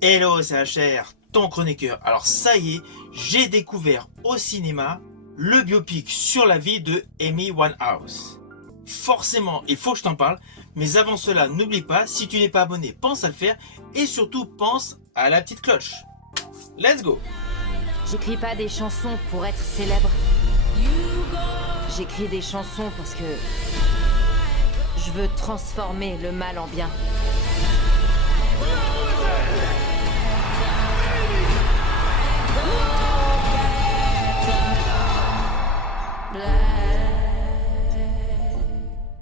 Hello, c'est HR, ton chroniqueur. Alors ça y est, j'ai découvert au cinéma le biopic sur la vie de Amy Winehouse. Forcément, il faut que je t'en parle, mais avant cela, n'oublie pas, si tu n'es pas abonné, pense à le faire et surtout pense à la petite cloche. Let's go! J'écris pas des chansons pour être célèbre. J'écris des chansons parce que je veux transformer le mal en bien.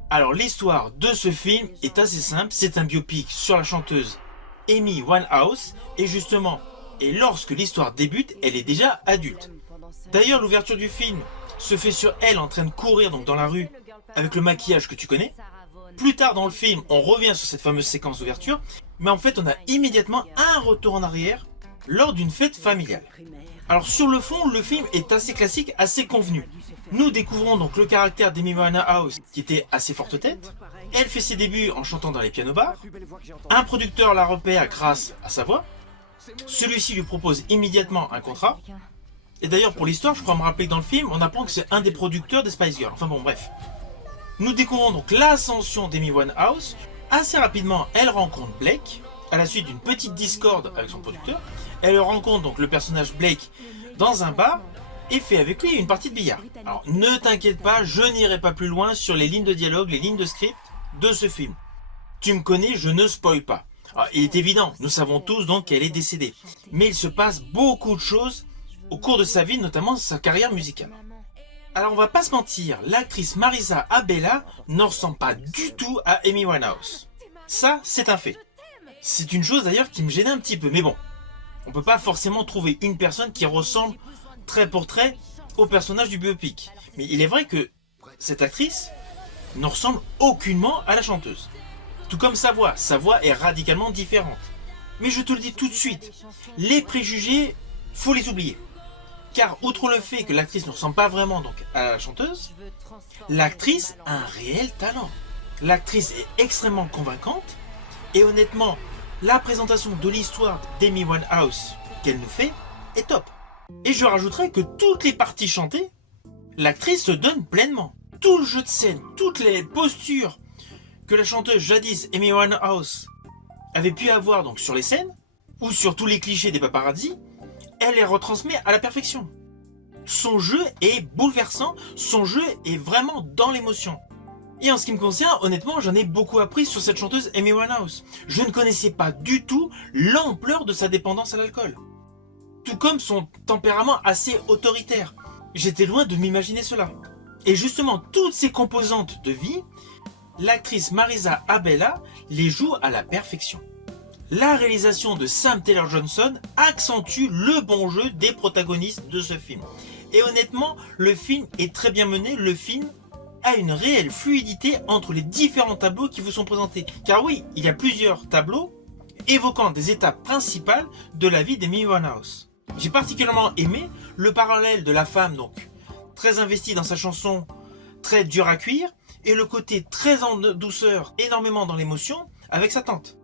Alors l'histoire de ce film est assez simple, c'est un biopic sur la chanteuse Amy Winehouse et lorsque l'histoire débute, elle est déjà adulte. D'ailleurs l'ouverture du film se fait sur elle en train de courir donc dans la rue avec le maquillage que tu connais. Plus tard dans le film, on revient sur cette fameuse séquence d'ouverture, mais en fait on a immédiatement un retour en arrière lors d'une fête familiale. Alors sur le fond, le film est assez classique, assez convenu. Nous découvrons donc le caractère d'Amy Winehouse qui était assez forte tête. Elle fait ses débuts en chantant dans les pianos-bars. Un producteur la repère grâce à sa voix. Celui-ci lui propose immédiatement un contrat. Et d'ailleurs pour l'histoire, je crois me rappeler que dans le film, on apprend que c'est un des producteurs des Spice Girls. Enfin bon, bref. Nous découvrons donc l'ascension d'Amy Winehouse. Assez rapidement, elle rencontre Blake, à la suite d'une petite discorde avec son producteur. Elle rencontre donc le personnage Blake dans un bar et fait avec lui une partie de billard. Alors ne t'inquiète pas, je n'irai pas plus loin sur les lignes de dialogue, les lignes de script de ce film. Tu me connais, je ne spoil pas. Alors, il est évident, nous savons tous donc qu'elle est décédée. Mais il se passe beaucoup de choses au cours de sa vie, notamment sa carrière musicale. Alors on va pas se mentir, l'actrice Marisa Abela ne ressemble pas du tout à Amy Winehouse. Ça, c'est un fait. C'est une chose d'ailleurs qui me gênait un petit peu, mais bon. On peut pas forcément trouver une personne qui ressemble trait pour trait au personnage du biopic. Mais il est vrai que cette actrice ne ressemble aucunement à la chanteuse. Tout comme sa voix est radicalement différente. Mais je te le dis tout de suite, les préjugés, faut les oublier. Car outre le fait que l'actrice ne ressemble pas vraiment donc à la chanteuse, l'actrice a un réel talent. L'actrice est extrêmement convaincante et honnêtement, la présentation de l'histoire d'Amy Winehouse qu'elle nous fait est top. Et je rajouterais que toutes les parties chantées, l'actrice se donne pleinement. Tout le jeu de scène, toutes les postures que la chanteuse jadis Amy Winehouse avait pu avoir donc sur les scènes, ou sur tous les clichés des paparazzi, elle les retransmet à la perfection. Son jeu est bouleversant, son jeu est vraiment dans l'émotion. Et en ce qui me concerne, honnêtement, j'en ai beaucoup appris sur cette chanteuse Amy Winehouse. Je ne connaissais pas du tout l'ampleur de sa dépendance à l'alcool. Tout comme son tempérament assez autoritaire. J'étais loin de m'imaginer cela. Et justement, toutes ces composantes de vie, l'actrice Marisa Abela les joue à la perfection. La réalisation de Sam Taylor Johnson accentue le bon jeu des protagonistes de ce film. Et honnêtement, le film est très bien mené, le film a une réelle fluidité entre les différents tableaux qui vous sont présentés. Car oui, il y a plusieurs tableaux évoquant des étapes principales de la vie d'Amy Winehouse. J'ai particulièrement aimé le parallèle de la femme, donc très investie dans sa chanson, très dure à cuire, et le côté très en douceur, énormément dans l'émotion, avec sa tante.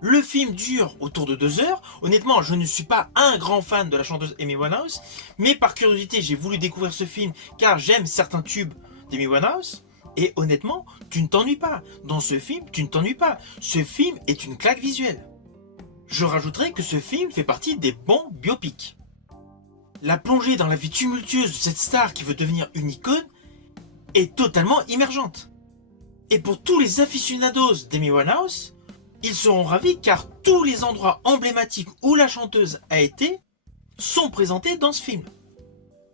Le film dure autour de 2 heures. Honnêtement, je ne suis pas un grand fan de la chanteuse Amy Winehouse, mais par curiosité, j'ai voulu découvrir ce film car j'aime certains tubes d'Amy Winehouse. Et honnêtement, tu ne t'ennuies pas. Dans ce film, tu ne t'ennuies pas. Ce film est une claque visuelle. Je rajouterai que ce film fait partie des bons biopics. La plongée dans la vie tumultueuse de cette star qui veut devenir une icône est totalement immergente. Et pour tous les aficionados d'Amy Winehouse, ils seront ravis car tous les endroits emblématiques où la chanteuse a été sont présentés dans ce film.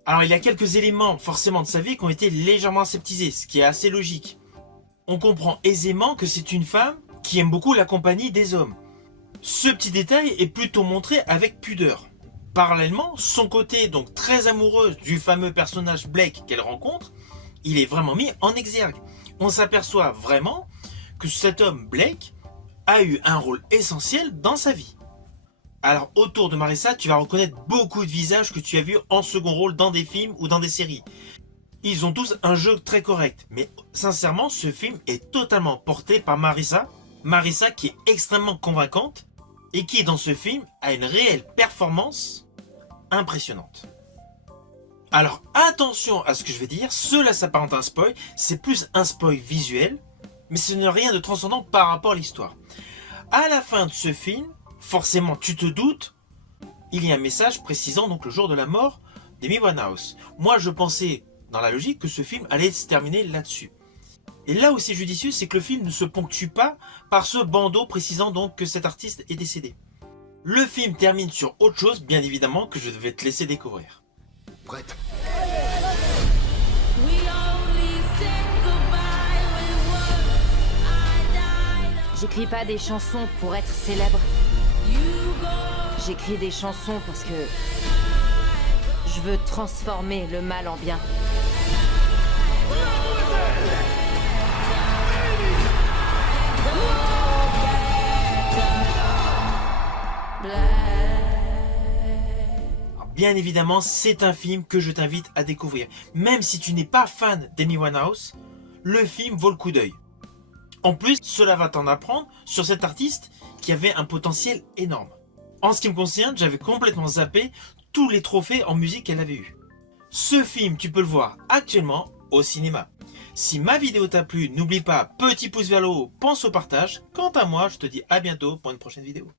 Alors il y a quelques éléments forcément de sa vie qui ont été légèrement aseptisés, ce qui est assez logique. On comprend aisément que c'est une femme qui aime beaucoup la compagnie des hommes. Ce petit détail est plutôt montré avec pudeur. Parallèlement, son côté donc très amoureuse du fameux personnage Blake qu'elle rencontre, il est vraiment mis en exergue. On s'aperçoit vraiment que cet homme Blake a eu un rôle essentiel dans sa vie. Alors autour de Marisa, tu vas reconnaître beaucoup de visages que tu as vus en second rôle dans des films ou dans des séries. Ils ont tous un jeu très correct, mais sincèrement ce film est totalement porté par Marisa qui est extrêmement convaincante et qui dans ce film a une réelle performance impressionnante. Alors attention à ce que je vais dire, cela s'apparente à un spoil, c'est plus un spoil visuel, mais ce n'est rien de transcendant par rapport à l'histoire. À la fin de ce film, forcément tu te doutes, il y a un message précisant donc le jour de la mort d'Amy Winehouse. Moi je pensais, dans la logique, que ce film allait se terminer là-dessus. Et là où c'est judicieux, c'est que le film ne se ponctue pas par ce bandeau précisant donc que cet artiste est décédé. Le film termine sur autre chose, bien évidemment, que je vais te laisser découvrir. Prête? J'écris pas des chansons pour être célèbre. J'écris des chansons parce que je veux transformer le mal en bien. Alors, bien évidemment, c'est un film que je t'invite à découvrir. Même si tu n'es pas fan d'Amy Winehouse, le film vaut le coup d'œil. En plus, cela va t'en apprendre sur cet artiste qui avait un potentiel énorme. En ce qui me concerne, j'avais complètement zappé tous les trophées en musique qu'elle avait eu. Ce film, tu peux le voir actuellement au cinéma. Si ma vidéo t'a plu, n'oublie pas, petit pouce vers le haut, pense au partage. Quant à moi, je te dis à bientôt pour une prochaine vidéo.